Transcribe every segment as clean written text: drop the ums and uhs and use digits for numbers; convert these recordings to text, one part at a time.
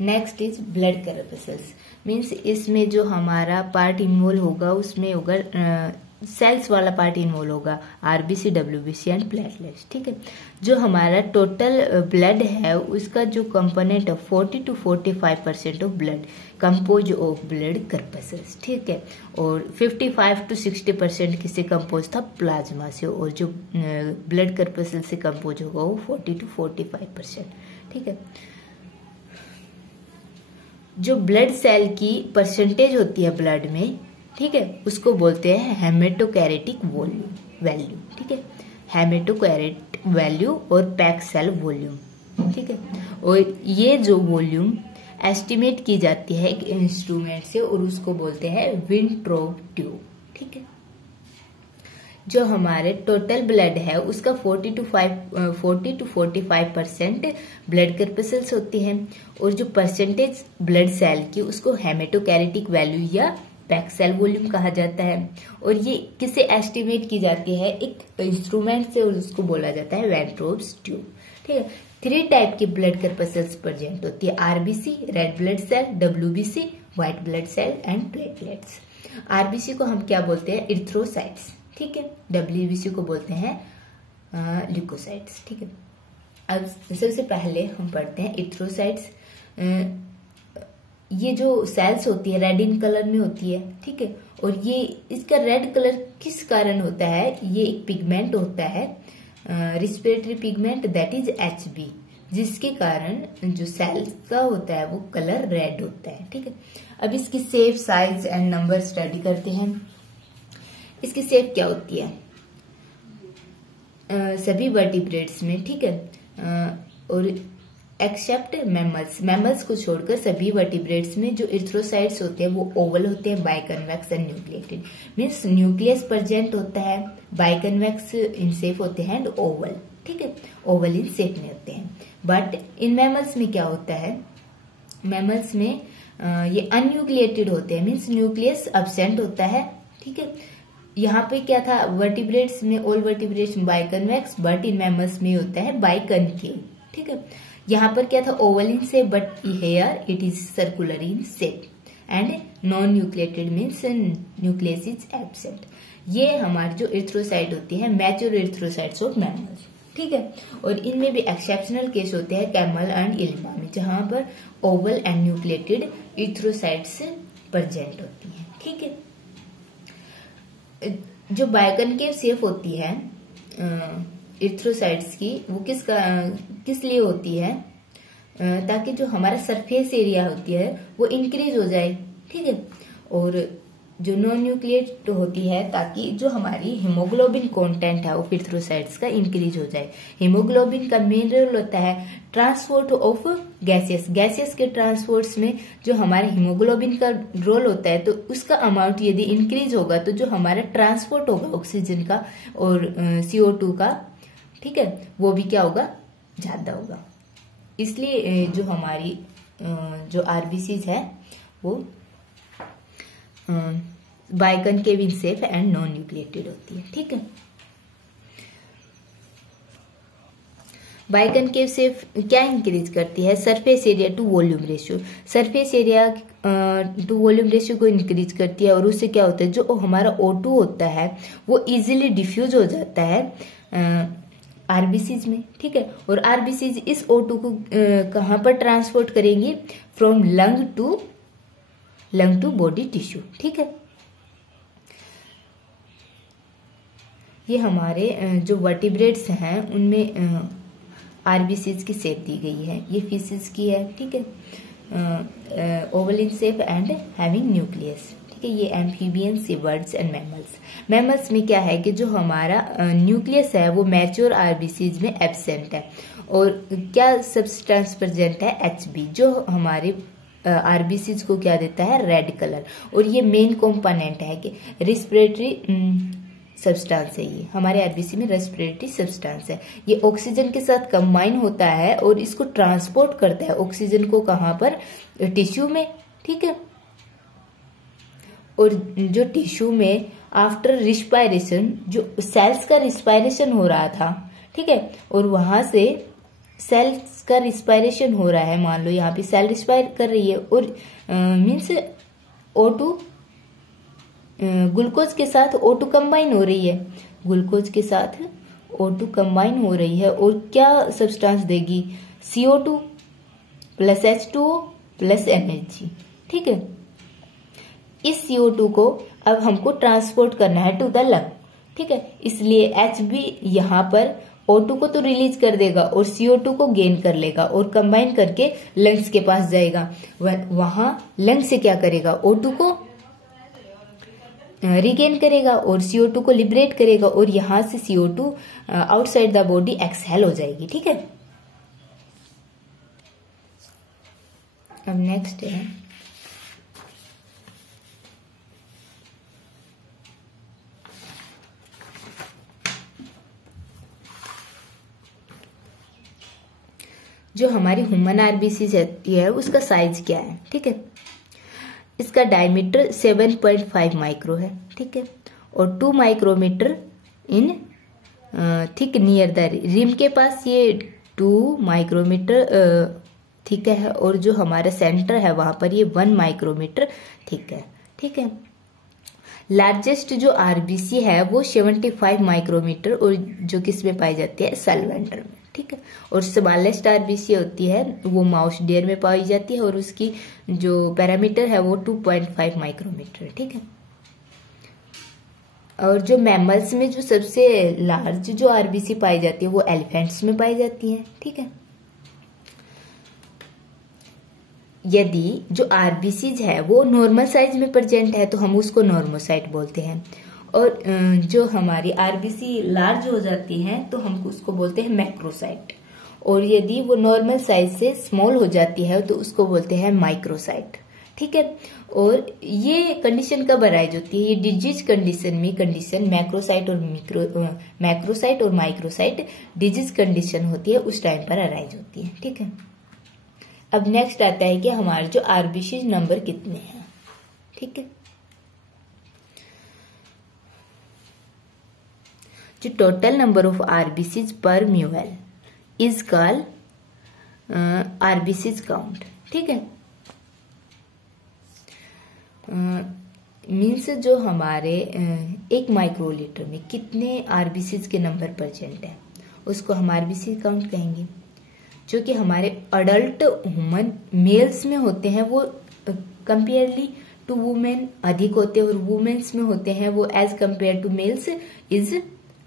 Next is blood कर्पसेल्स, means इसमें जो हमारा पार्ट इन्वॉल्व होगा उसमें होगा सेल्स वाला पार्ट इन्वॉल्व होगा, आरबीसी, डब्ल्यूबीसी एंड प्लेटलेट्स। ठीक है, जो हमारा टोटल ब्लड है उसका जो कंपोनेंट है 40 to 45% of blood compose of blood corpuscles. ठीक है, और 55 to 60% किससे कंपोज था, प्लाज्मा से, और जो ब्लड कर्पसेल्स से कंपोज होगा वो 40 to 45%। ठीक है, जो ब्लड सेल की परसेंटेज होती है ब्लड में, ठीक है, उसको बोलते हैं हेमेटोकैरेटिक वैल्यू। ठीक है, हेमेटोकैरेट वैल्यू और पैक सेल वॉल्यूम। ठीक है, और ये जो वॉल्यूम एस्टिमेट की जाती है एक इंस्ट्रूमेंट से और उसको बोलते हैं विंट्रोब ट्यूब। ठीक है, जो हमारे टोटल ब्लड है उसका 40 to 45% ब्लड कर्पसेल्स होती हैं, और जो परसेंटेज ब्लड सेल की उसको हेमेटोकैरेटिक वैल्यू या पैक सेल वॉल्यूम कहा जाता है। और ये किससे एस्टिमेट की जाती है, एक इंस्ट्रूमेंट से, और उसको बोला जाता है वेंट्रोब्स ट्यूब। ठीक है, 3 टाइप की ब्लड कर्पसेल्स प्रेजेंट होती है, RBC red blood cell, WBC white blood cell and platelets. RBC को हम क्या बोलते हैं, इरिथ्रोसाइट्स। ठीक है, डब्ल्यूबीसी को बोलते हैं ल्यूकोसाइट्स। ठीक है, अब सबसे पहले हम पढ़ते हैं इरिथ्रोसाइट्स। ये जो सेल्स होती है रेड इन कलर में होती है। ठीक है, और ये इसका रेड कलर किस कारण होता है, ये एक पिगमेंट होता है, respiratory pigment, that is HB, जिसके कारण जो सेल्स का होता है वो कलर रेड होता है। ठीक है, अब इसकी shape, size and number study करते हैं। इसकी शेप क्या होती है, सभी वर्टिब्रेट्स में, ठीक है, और एक्सेप्ट मैमल्स को छोड़कर सभी वर्टिब्रेट्स में जो इरिथ्रोसाइट्स होते हैं वो ओवल होते हैं, biconvex and nucleated, means nucleus present होता है, बाइकन्वेक्स इन शेप होते हैं एंड ओवल। ठीक है, ओवल इन शेप में होते हैं। बट इन मैमल्स में क्या होता है, मैमल्स में ये अनन्यूक्लिएटेड होते हैं, मीन्स न्यूक्लियस अब्सेंट होता है। ठीक है, यहाँ पे क्या था, वर्टिब्रेट्स में, ऑल वर्टिब्रेट्स में बाइकन्वेक्स, बट इन मैमल्स में होता है बाइकनकेव। ठीक है, यहाँ पर क्या था, Oval in shape, but here it is circular in shape and non nucleated means nucleus is absent. ये हमारी जो इरिथ्रोसाइट होती है मैच्योर इरिथ्रोसाइट्स ऑफ मैमल्स। ठीक है, और इनमें भी एक्सेप्शनल केस होते हैं कैमल एंड इल्मा में, जहां पर Oval and nucleated erythrocytes present होती हैं। ठीक है, जो बाइकनकेव शेप होती है इरिथ्रोसाइट्स की, वो किस लिए होती है, ताकि जो हमारा सरफेस एरिया होती है वो इंक्रीज हो जाए। ठीक है, और जो नॉन न्यूक्लिएट होती है ताकि जो हमारी हीमोग्लोबिन कंटेंट है वो इरिथ्रोसाइट्स का इंक्रीज हो जाए। हीमोग्लोबिन का मेन रोल होता है ट्रांसपोर्ट ऑफ गैसेस के ट्रांसपोर्ट्स में जो हमारे हीमोग्लोबिन का रोल होता है, तो उसका अमाउंट यदि इंक्रीज होगा तो जो हमारा ट्रांसपोर्ट होगा ऑक्सीजन का और CO2 का, ठीक है, वो भी क्या होगा, ज्यादा होगा। इसलिए जो हमारी जो आरबीसीज है वो biconcave in shape and non nucleated होती है। ठीक है, बाइकनकेव शेप क्या इंक्रीज करती है, surface area to volume ratio, surface area to volume ratio को इंक्रीज करती है, और उससे क्या होता है, जो हमारा O2 होता है वो इजीली डिफ्यूज हो जाता है आरबीसीज में। ठीक है, और आरबीसीज इस O2 को कहां पर ट्रांसपोर्ट करेंगे, from lung to body tissue. ठीक है, ये हमारे जो वर्टिब्रेट्स हैं उनमें आरबीसीज की शेप दी गई है, ये फिशेस की है। ठीक है, oval in shape and having nucleus. ठीक है, ये amphibian, sea birds and mammals. Mammals में क्या है कि जो हमारा न्यूक्लियस है वो मैच्योर आरबीसीज में एब्सेंट है, और क्या सब्सटेंस प्रेजेंट है, HB, जो हमारे आरबीसीज को क्या देता है, रेड कलर। और ये मेन कंपोनेंट है कि रेस्पिरेटरी सब्सटेंस है, ये हमारे आरबीसी में रेस्पिरेटरी सब्सटेंस है। ये ऑक्सीजन के साथ कंबाइन होता है और इसको ट्रांसपोर्ट करता है ऑक्सीजन को, कहां पर, टिश्यू में। ठीक है, और जो टिश्यू में आफ्टर रिस्पायरेशन, जो सेल्स का रिस्पायरेशन हो रहा था, ठीक है, और वहां से सेल्स का रिस्पायरेशन हो रहा है, मान लो यहाँ पे सेल रिस्पायर कर रही है और मीन्स O2 ग्लूकोज के साथ O2 कंबाइन हो रही है, ग्लूकोज के साथ O2 कंबाइन हो रही है और क्या सब्सटेंस देगी, CO2 plus H2O plus energy. ठीक है, इस CO2 को अब हमको ट्रांसपोर्ट करना है टू द लंग। ठीक है, इसलिए Hb यहाँ पर O2 को तो रिलीज कर देगा और CO2 को गेन कर लेगा और कंबाइन करके लंग्स के पास जाएगा। वहां लंग से क्या करेगा, O2 को रिगेन करेगा और CO2 को लिबरेट करेगा और यहां से CO2 outside the body exhale हो जाएगी। ठीक है, अब नेक्स्ट है जो हमारी ह्यूमन आरबीसी रहती है उसका साइज क्या है। ठीक है, इसका डायमीटर 7.5 माइक्रो है। ठीक है, और 2 micrometre in thick near the rim के पास ये 2 माइक्रोमीटर थिक है और जो हमारा सेंटर है वहां पर ये 1 माइक्रोमीटर थिक है। ठीक है, लार्जेस्ट जो आरबीसी है वो 75 माइक्रोमीटर और जो किसमें पाई जाती है, सैलवेंडर में। ठीक है, और स्मॉलेस्ट आरबीसी होती है वो माउस डियर में पाई जाती है और उसकी जो पैरामीटर है वो 2.5 माइक्रोमीटर। ठीक है, और जो मैमल्स में जो सबसे लार्ज जो आरबीसी पाई जाती है वो एलिफेंट्स में पाई जाती है। ठीक है, यदि जो आरबीसीज है वो नॉर्मल साइज में प्रेजेंट है तो हम उसको नॉर्मोसाइट बोलते हैं, और जो हमारी आरबीसी लार्ज हो जाती है तो हम उसको बोलते हैं मैक्रोसाइट, और यदि वो नॉर्मल साइज से स्मॉल हो जाती है तो उसको बोलते हैं माइक्रोसाइट। ठीक है, और ये कंडीशन कब अराइज होती है, ये डिजीज कंडीशन में कंडीशन मैक्रोसाइट और माइक्रोसाइट डिजीज कंडीशन होती है उस टाइम पर अराइज होती है। ठीक है, अब नेक्स्ट आता है कि हमारे जो आरबीसी नंबर कितने हैं। ठीक है, जो टोटल नंबर ऑफ आरबीसीज पर म्यूएल इज कॉल्ड आरबीसीज काउंट। ठीक है, मीन्स जो हमारे 1 माइक्रोलीटर में कितने आरबीसीज के नंबर प्रेजेंट है उसको हम आरबीसी काउंट कहेंगे। जो कि हमारे अडल्ट ह्यूमन मेल्स में होते हैं वो कंपेयरली टू वुमेन अधिक होते हैं और वुमेन्स में होते हैं वो as compare to males is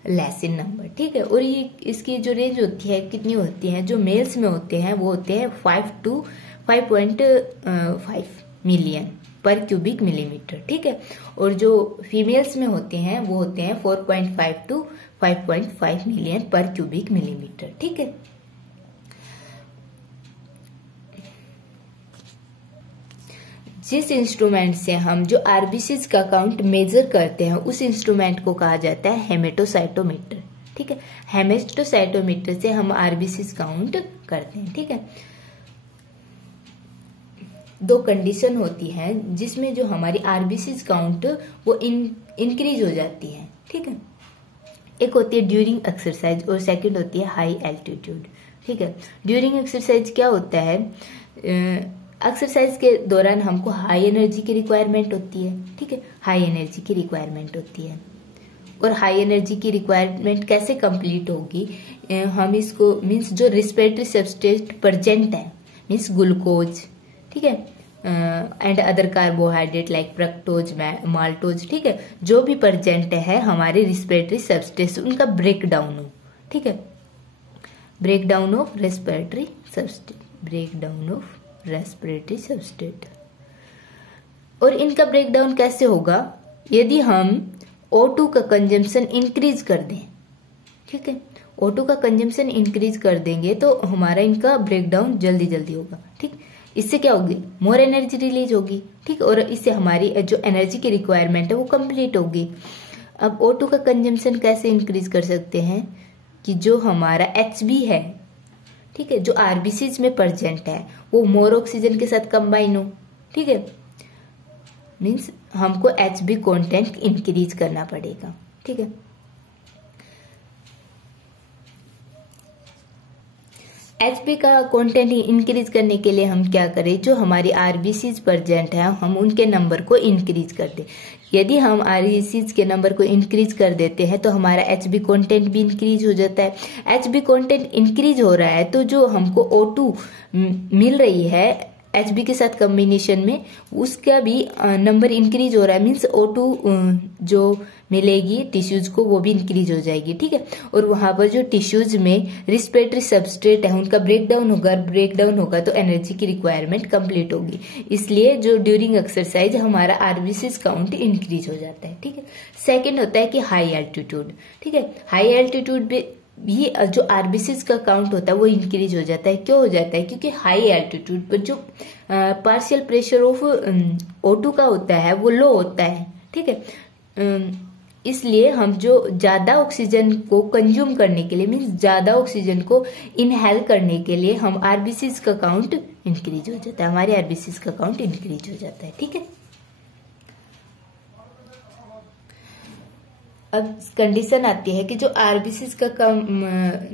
less in number. ठीक है, और ये इसकी जो रेंज होती है कितनी होती है, जो मेल्स में होते हैं वो होते हैं 5 to 5.5 मिलियन पर क्यूबिक मिलीमीटर। ठीक है, और जो फीमेल्स में होते हैं वो होते हैं 4.5 to 5.5 मिलियन पर क्यूबिक मिलीमीटर। ठीक है, जिस इंस्ट्रूमेंट से हम जो आरबीसीज का काउंट मेजर करते हैं उस इंस्ट्रूमेंट को कहा जाता है हेमेटोसाइटोमीटर। ठीक है, हेमेटोसाइटोमीटर से हम आरबीसीज काउंट करते हैं। ठीक है, 2 कंडीशन होती है जिसमें जो हमारी आरबीसीज काउंट वो इंक्रीज हो जाती है। ठीक है, एक होती है ड्यूरिंग एक्सरसाइज और सेकंड होती है हाई एल्टीट्यूड। ठीक है, ड्यूरिंग एक्सरसाइज क्या होता है, एक्सरसाइज के दौरान हमको हाई एनर्जी की रिक्वायरमेंट होती है। ठीक है, हाई एनर्जी की रिक्वायरमेंट होती है और हाई एनर्जी की रिक्वायरमेंट कैसे कंप्लीट होगी, हम इसको मीन्स जो रिस्पिरेटरी सब्सटेंस प्रेजेंट है मीन्स ग्लूकोज, ठीक है, and other carbohydrate like fructose maltose, ठीक है, जो भी प्रेजेंट है हमारे रिस्पिरेटरी सब्सटेंस उनका ब्रेक डाउन हो। ठीक है, break down of respiratory substance, break down of respiratory substance. और इनका ब्रेकडाउन कैसे होगा, यदि हम O2 का कंजम्पशन इंक्रीज कर दें। ठीक है, O2 का कंजम्पशन इंक्रीज कर देंगे तो हमारा इनका ब्रेकडाउन जल्दी जल्दी होगा। ठीक, इससे क्या होगी, मोर एनर्जी रिलीज होगी। ठीक, और इससे हमारी जो एनर्जी की रिक्वायरमेंट है वो कंप्लीट होगी। अब O2 का कंजम्पशन कैसे इंक्रीज कर सकते हैं कि जो हमारा Hb है, ठीक है, जो आरबीसीज में प्रेजेंट है वो मोर ऑक्सीजन के साथ कंबाइन हो। ठीक है, मीन्स हमको Hb कंटेंट इंक्रीज करना पड़ेगा। ठीक है, एचबी का कंटेंट इंक्रीज करने के लिए हम क्या करें, जो हमारी आरबीसीज प्रेजेंट है हम उनके नंबर को इंक्रीज कर दें। यदि हम आरबीसीज के नंबर को इंक्रीज कर देते हैं तो हमारा एचबी कंटेंट भी इंक्रीज हो जाता है। एचबी कंटेंट इंक्रीज हो रहा है तो जो हमको O2 मिल रही है एचबी के साथ कॉम्बिनेशन में, उसका भी नंबर इंक्रीज हो रहा है। मीन्स O2 जो मिलेगी टिश्यूज को वो भी इंक्रीज हो जाएगी, ठीक है। और वहां पर जो टिश्यूज में रिस्पिरेटरी सबस्ट्रेट है उनका ब्रेकडाउन होगा तो एनर्जी की रिक्वायरमेंट कंप्लीट होगी। इसलिए जो ड्यूरिंग एक्सरसाइज हमारा आरबीसीज काउंट इंक्रीज हो जाता है, ठीक है। सेकेंड होता है कि हाई एल्टीट्यूड, ठीक है। हाई एल्टीट्यूड भी जो आरबीसीज का काउंट होता है वो इंक्रीज हो जाता है। क्यों हो जाता है? क्योंकि हाई एल्टीट्यूड पर जो पार्शियल प्रेशर ऑफ O2 का होता है वो लो होता है, ठीक है। इसलिए हम जो ज्यादा ऑक्सीजन को कंज्यूम करने के लिए, मीन्स ज्यादा ऑक्सीजन को इनहेल करने के लिए हम आरबीसीज का काउंट इंक्रीज हो जाता है, हमारे आरबीसीज का काउंट इंक्रीज हो जाता है, ठीक है। अब कंडीशन आती है कि जो आरबीसीज का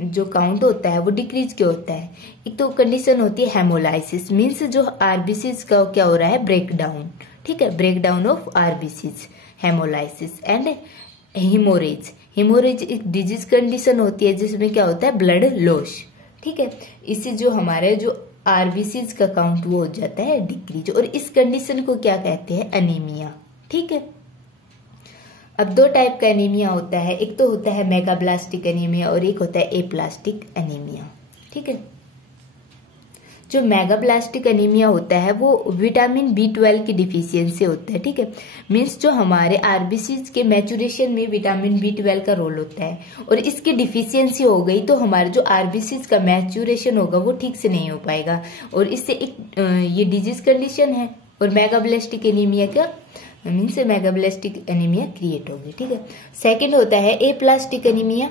जो काउंट होता है वो डिक्रीज क्यों होता है। एक तो कंडीशन होती है हेमोलाइसिस, मीन्स जो आरबीसीज का क्या हो रहा है, ब्रेकडाउन, ठीक है, breakdown of RBCs, haemolysis and haemorrhage. Haemorrhage एक डिजीज कंडीशन होती है जिसमें क्या होता है, ब्लड लॉस, ठीक है। इससे जो हमारे जो आरबीसीज का काउंट वो हो जाता है डिक्रीज, और इस कंडीशन को क्या कहते हैं, एनीमिया, ठीक है। अब दो टाइप का एनीमिया होता है, एक तो होता है मेगाब्लास्टिक एनीमिया और एक होता है एप्लास्टिक एनीमिया, ठीक है। जो मेगाब्लास्टिक एनीमिया होता है वो विटामिन B12 की डिफिशियंसी होता है, ठीक है। मीन्स जो हमारे आरबीसीज के मैचुरेशन में विटामिन B12 का रोल होता है और इसकी डिफिशियंसी हो गई तो हमारे जो आरबीसीज का मैचुरेशन होगा वो ठीक से नहीं हो पाएगा, और इससे एक ये डिजीज कंडीशन है और मेगाब्लास्टिक एनीमिया का मीन्स मेगाब्लास्टिक एनीमिया क्रिएट होगी, ठीक है। सेकेंड होता है एप्लास्टिक एनीमिया।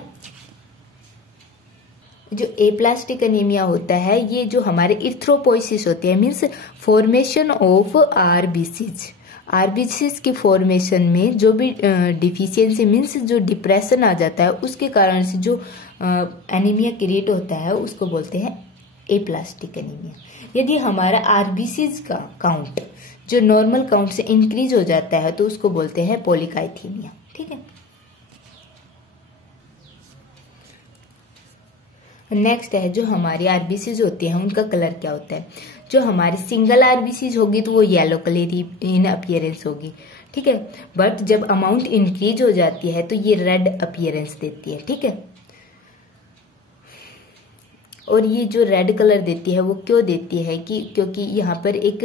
जो एप्लास्टिक एनीमिया होता है ये जो हमारे इर्थ्रोपोइसिस होते हैं, मीन्स फॉर्मेशन ऑफ आरबीसीज की फॉर्मेशन में जो भी डिफिशियंसी मीन्स जो डिप्रेशन आ जाता है उसके कारण से जो एनीमिया क्रिएट होता है उसको बोलते हैं एप्लास्टिक एनीमिया। यदि हमारा आरबीसीज का काउंट जो नॉर्मल काउंट से इंक्रीज हो जाता है तो उसको बोलते हैं पॉलीकाइथीमिया, ठीक है। नेक्स्ट है जो हमारी आरबीसीज होती है उनका कलर क्या होता है। जो हमारी सिंगल आरबीसीज होगी तो वो येलो कलर इन अपीयरेंस होगी, ठीक है। बट जब अमाउंट इंक्रीज हो जाती है तो ये रेड अपीयरेंस देती है, ठीक है। और ये जो रेड कलर देती है वो क्यों देती है कि क्योंकि यहाँ पर एक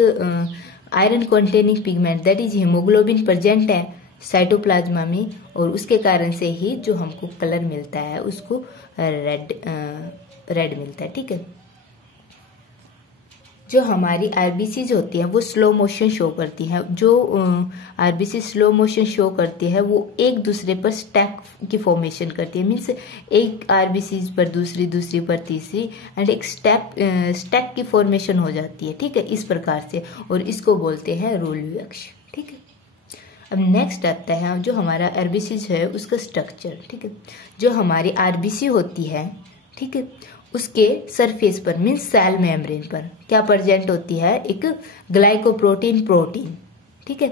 iron containing pigment that is haemoglobin present है साइटोप्लाज्मा में, और उसके कारण से ही जो हमको कलर मिलता है उसको रेड मिलता है, ठीक है। जो हमारी आरबीसीज होती है वो स्लो मोशन शो करती है। जो आरबीसी स्लो मोशन शो करती है वो एक दूसरे पर स्टैक की फॉर्मेशन करती है, मीन्स एक आरबीसीज पर दूसरी पर तीसरी एंड एक स्टैक की फॉर्मेशन हो जाती है, ठीक है, इस प्रकार से, और इसको बोलते हैं रोल्यू अक्ष, ठीक है। अब नेक्स्ट आता है जो हमारा आरबीसीज है उसका स्ट्रक्चर, ठीक है। जो हमारी आरबीसी होती है, ठीक है, उसके सरफेस पर मीन्स सेल मेम्ब्रेन पर क्या प्रेजेंट होती है, एक ग्लाइकोप्रोटीन प्रोटीन, ठीक है,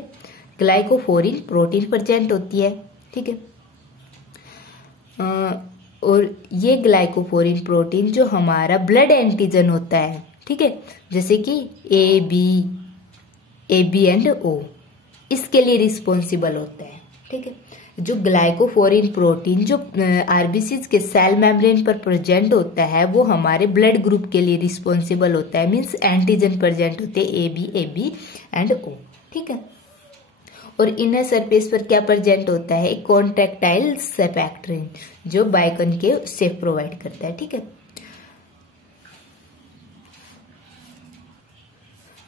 ग्लाइकोफोरिन प्रोटीन प्रेजेंट होती है, ठीक है। और ये ग्लाइकोफोरिन प्रोटीन जो हमारा ब्लड एंटीजन होता है, ठीक है, जैसे कि ए बी एंड O, इसके लिए रिस्पॉन्सिबल होता है, ठीक है। जो ग्लाइकोफोरिन प्रोटीन जो आरबीसीज के सेल मेम्ब्रेन पर प्रेजेंट होता है वो हमारे ब्लड ग्रुप के लिए रिस्पॉन्सिबल होता है, मीन्स एंटीजन प्रेजेंट होते हैं ए बी एंड O, ठीक है। और इनर सरफेस पर क्या प्रेजेंट होता है, एक कॉन्ट्रैक्टाइल सेफेक्ट्रिन जो बाइकॉन्केव शेप प्रोवाइड करता है, ठीक है।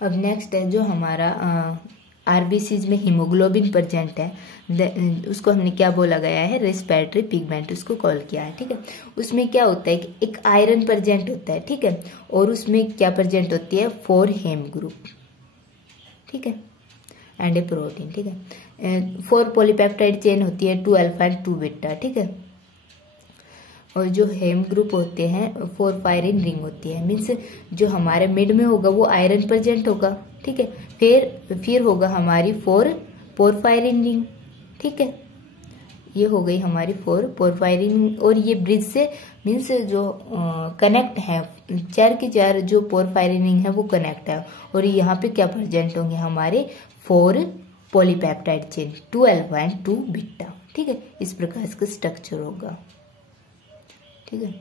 अब नेक्स्ट है जो हमारा आरबीसीज में हीमोग्लोबिन प्रेजेंट है, उसको हमने क्या बोला गया है, रेस्पिरेटरी पिगमेंट उसको कॉल किया है, ठीक है। उसमें क्या होता है कि एक आयरन प्रेजेंट होता है, ठीक है, और उसमें क्या प्रेजेंट होती है, 4 हेम ग्रुप, ठीक है, एंड ए प्रोटीन, ठीक है। 4 पॉलीपेप्टाइड चेन होती है, 2 अल्फा एंड 2 बीटा, ठीक है। और जो हेम ग्रुप होते हैं फोरफायरिन रिंग होती है, मीन्स जो हमारे मिड में होगा वो आयरन प्रेजेंट होगा, ठीक है। फिर होगा हमारी पोरफायरिन रिंग, ठीक है। ये हो गई हमारी पोरफायरिन, और ये ब्रिज से मीन्स जो कनेक्ट है, चार की चार जो पोरफायरिन रिंग है वो कनेक्ट है। और यहाँ पे क्या प्रेजेंट होंगे हमारे 4 polypeptide chain, 2 alpha and 2 beta, ठीक है। इस प्रकार इसका स्ट्रक्चर होगा, ठीक है।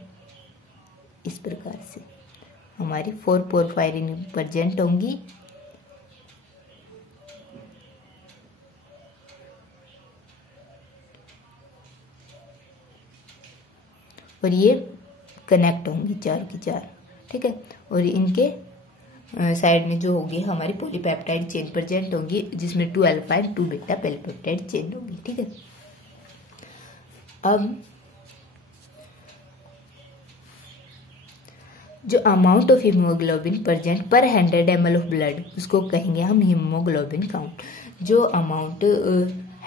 इस प्रकार से हमारी 4 पोरफायरिन प्रेजेंट होंगी, और ये कनेक्ट होंगी 4 की 4, ठीक है। और इनके साइड में जो होगी हमारी पॉलीपेप्टाइड चेन प्रेजेंट होगी, जिसमें 2 alpha and 2 beta polypeptide chain होगी, ठीक है। अब जो अमाउंट ऑफ हीमोग्लोबिन प्रेजेंट पर 100 ml ऑफ ब्लड, उसको कहेंगे हम हीमोग्लोबिन काउंट। जो अमाउंट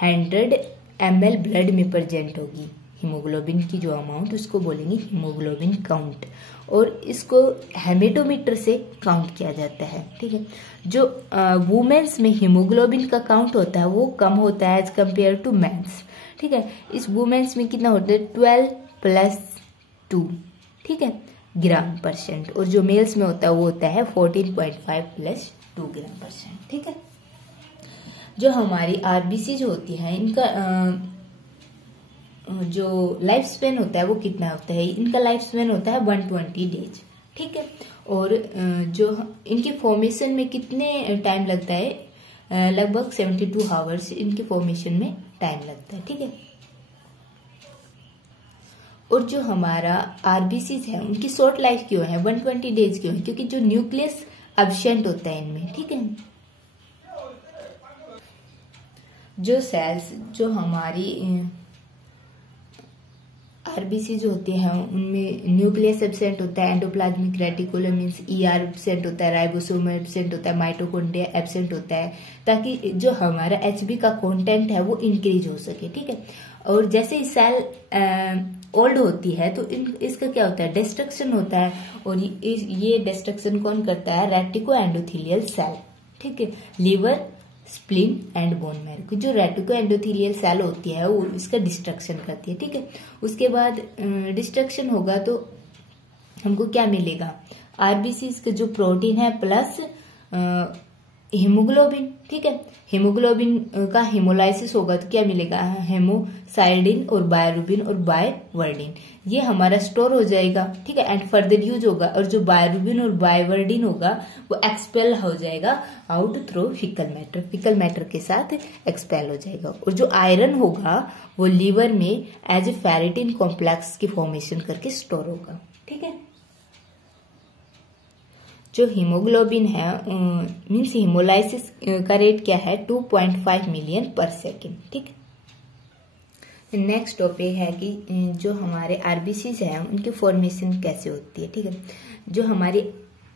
100 ml ब्लड में प्रेजेंट होगी हीमोग्लोबिन की जो अमाउंट, उसको बोलेंगे हीमोग्लोबिन काउंट। और इसको हेमेटोमीटर से काउंट किया जाता है, ठीक है। जो वुमेन्स में हीमोग्लोबिन का काउंट होता है वो कम होता है एज कम्पेयर टू मेंस, ठीक है। इस वुमेन्स में कितना होता है 12 + 2, ठीक है, ग्राम %। और जो मेल्स में होता है वो होता है 14.5 + 2 ग्राम %, ठीक है। जो हमारी आरबीसी जो होती है, इनका जो लाइफ स्पेन होता है वो कितना होता है, इनका लाइफ स्पेन होता है 120 डेज, ठीक है। और जो इनकी फॉर्मेशन में कितने टाइम लगता है, लगभग 72 आवर्स इनके फॉर्मेशन में टाइम लगता है, ठीक है। और जो हमारा आरबीसी है उनकी शॉर्ट लाइफ क्यों है, 120 डेज क्यों है, क्योंकि जो न्यूक्लियस एब्सेंट होता है इनमें, ठीक है। जो सेल्स जो हमारी आरबीसी जो होती है उनमें न्यूक्लियस एब्सेंट होता है, endoplasmic reticulum means ER absent होता है, राइबोसोम एब्सेंट होता है, माइटोकॉन्ड्रिया एब्सेंट होता है, ताकि जो हमारा एचबी का कंटेंट है वो इंक्रीज हो सके, ठीक है। और जैसे ही सेल ओल्ड होती है तो इसका क्या होता है, डिस्ट्रक्शन होता है। और ये डिस्ट्रक्शन कौन करता है, रेटिको एंडोथेलियल सेल, ठीक है। Liver, spleen and bone marrow, जो रेटिको एंडोथेलियल सेल होती है वो इसका डिस्ट्रक्शन करती है, ठीक है। उसके बाद डिस्ट्रक्शन होगा तो हमको क्या मिलेगा, आरबीसी का जो प्रोटीन है प्लस हीमोग्लोबिन, ठीक है। हीमोग्लोबिन का हेमोलाइसिस होगा तो क्या मिलेगा, हेमोसाइडिन और बायरूबिन और बायवर्डिन, ये हमारा स्टोर हो जाएगा, ठीक है। एंड फर्दर यूज होगा, और जो बायरूबिन और बायवर्डिन होगा वो एक्सपेल हो जाएगा आउट थ्रू फीकल मैटर के साथ एक्सपेल हो जाएगा। और जो आयरन होगा वो लीवर में एज ए फेरेटिन कॉम्प्लेक्स की फॉर्मेशन करके स्टोर होगा, ठीक है। जो हीमोग्लोबिन है मीन्स हीमोलाइसिस का रेट क्या है, 2.5 मिलियन पर सेकेंड, ठीक है। नेक्स्ट टॉपिक है कि जो हमारे आरबीसीज हैं उनकी फॉर्मेशन कैसे होती है, ठीक है। जो हमारी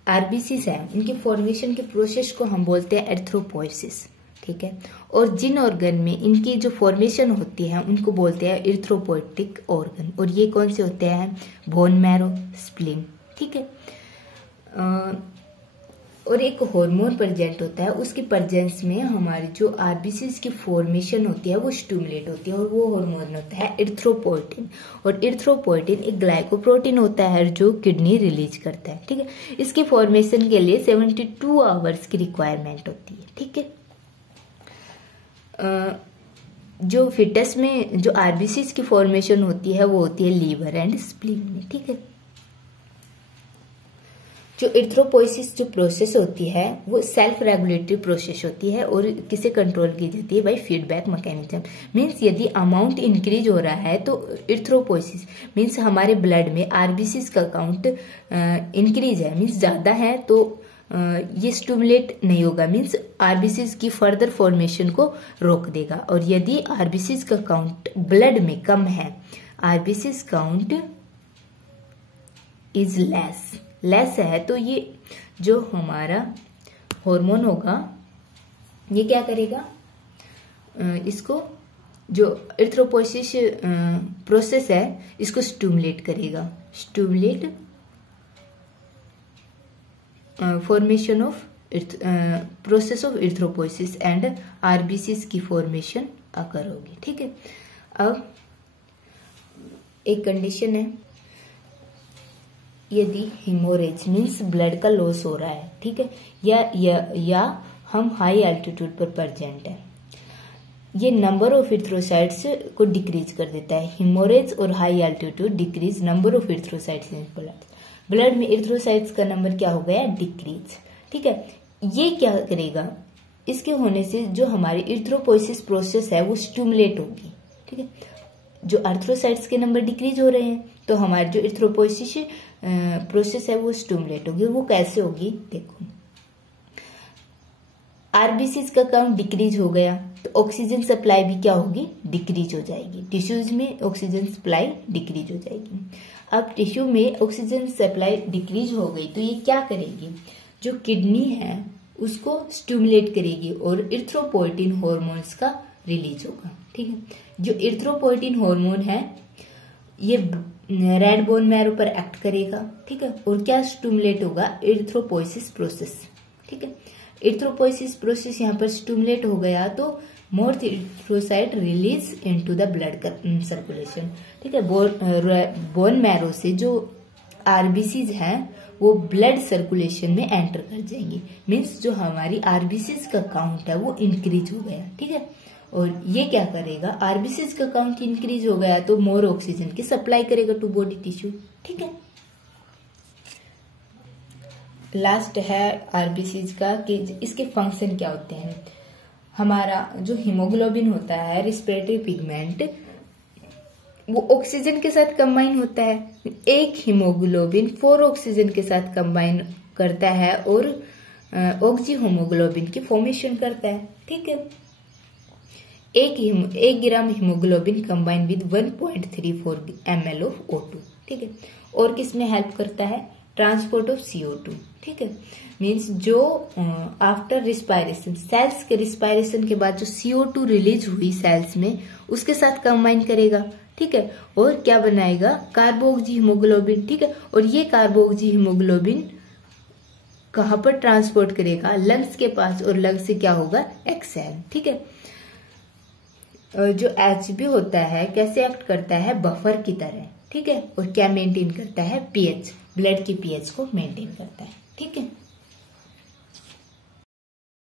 आरबीसीज हैं उनकी फॉर्मेशन के प्रोसेस को हम बोलते हैं एरिथ्रोपोइसिस, ठीक है। और जिन ऑर्गन में इनकी जो फॉर्मेशन होती है उनको बोलते हैं एरिथ्रोपोइटिक ऑर्गन, और ये कौन से होते हैं, बोन मैरो, स्प्लीन, ठीक है। और एक हार्मोन प्रेजेंट होता है, उसकी प्रेजेंस में हमारी जो आरबीसीज की फॉर्मेशन होती है वो स्टिमुलेट होती है, और वो हार्मोन होता है एरिथ्रोपोइटिन। और एरिथ्रोपोइटिन एक ग्लाइकोप्रोटीन होता है जो किडनी रिलीज करता है, ठीक है। इसकी फॉर्मेशन के लिए 72 आवर्स की रिक्वायरमेंट होती है, ठीक है। जो फिटस में जो आरबीसीज की फॉर्मेशन होती है वो होती है लीवर एंड स्प्लीन में, ठीक है। जो एरिथ्रोपोइसिस जो प्रोसेस होती है वो सेल्फ रेगुलेटरी प्रोसेस होती है, और किसे कंट्रोल की जाती है, बाय फीडबैक मैकेनिज्म। मींस यदि अमाउंट इंक्रीज हो रहा है तो एरिथ्रोपोइसिस मींस हमारे ब्लड में आरबीसीज का काउंट इंक्रीज है, मींस ज्यादा है, तो ये स्टिमुलेट नहीं होगा, मींस आरबीसीज की फर्दर फॉर्मेशन को रोक देगा। और यदि आरबीसीज का काउंट ब्लड में कम है, आरबीसीज काउंट इज लेस है, तो ये जो हमारा हार्मोन होगा ये क्या करेगा, इसको जो इरिथ्रोपोइसिस प्रोसेस है इसको स्टिमुलेट करेगा, stimulate formation of process of erythropoiesis and RBCs की फॉर्मेशन अकर होगी। ठीक है, अब एक कंडीशन है, यदि हेमोरेज मीन्स ब्लड का लॉस हो रहा है, ठीक है, या हम हाई एल्टीट्यूड पर प्रेजेंट है, ये नंबर ऑफ इरिथ्रोसाइट्स को डिक्रीज कर देता है। हेमोरेज और high altitude decrease number of erythrocytes in blood में इरिथ्रोसाइट्स का नंबर क्या हो गया, डिक्रीज। ठीक है, ये क्या करेगा, इसके होने से जो हमारी इरिथ्रोपोइसिस प्रोसेस है वो स्टिमुलेट होगी। ठीक है, जो एरिथ्रोसाइट्स के नंबर डिक्रीज हो रहे हैं तो हमारी जो इरिथ्रोपोइसिस प्रोसेस है वो स्टिमुलेट होगी। वो कैसे होगी, देखो, आरबीसीज का काउंट डिक्रीज हो गया तो ऑक्सीजन सप्लाई भी क्या होगी, डिक्रीज हो जाएगी। टिश्यूज में ऑक्सीजन सप्लाई डिक्रीज हो जाएगी। अब टिश्यू में ऑक्सीजन सप्लाई डिक्रीज हो गई तो ये क्या करेगी, जो किडनी है उसको स्टिमुलेट करेगी और इरिथ्रोपोइटिन हॉर्मोन्स का रिलीज होगा। ठीक है, जो इरिथ्रोपोइटिन हार्मोन है ये रेड बोन मैरो पर एक्ट करेगा। ठीक है, और क्या स्टिमुलेट होगा, इरिथ्रोपोइसिस प्रोसेस। ठीक है, इरिथ्रोपोइसिस प्रोसेस यहाँ पर स्टिमुलेट हो गया तो more erythrocyte release into the blood circulation. ठीक है, बोन मैरो से जो आरबीसीज हैं वो ब्लड सर्कुलेशन में एंटर कर जाएंगी। मीन्स जो हमारी आरबीसीज का काउंट है वो इंक्रीज हो गया। ठीक है, और ये क्या करेगा, आरबीसीज का काउंट इंक्रीज हो गया तो मोर ऑक्सीजन की सप्लाई करेगा टू बॉडी टिश्यू। ठीक है, लास्ट है आरबीसीज का कि इसके फंक्शन क्या होते हैं। हमारा जो हीमोग्लोबिन होता है, रेस्पिरेटरी पिगमेंट, वो ऑक्सीजन के साथ कंबाइन होता है। एक हीमोग्लोबिन 4 ऑक्सीजन के साथ कंबाइन करता है और ऑक्सी होमोग्लोबिन की फॉर्मेशन करता है। ठीक है, एक ग्राम haemoglobin combine with 1.34 ml of O2। ठीक है, और किसमें हेल्प करता है, ट्रांसपोर्ट ऑफ CO2। ठीक है, मीन्स जो आफ्टर रिस्पायरेशन, सेल्स के रिस्पायरेशन के बाद जो CO2 रिलीज हुई सेल्स में उसके साथ कंबाइन करेगा। ठीक है, और क्या बनाएगा, कार्बोक्सी हीमोग्लोबिन। ठीक है, और ये कार्बोक्सी हीमोग्लोबिन कहाँ पर ट्रांसपोर्ट करेगा, लंग्स के पास, और लंग्स से क्या होगा, एक्सहेल। ठीक है, जो HB होता है कैसे एक्ट करता है, बफर की तरह। ठीक है, और क्या मेंटेन करता है, पीएच, ब्लड की पीएच को मेंटेन करता है। ठीक है।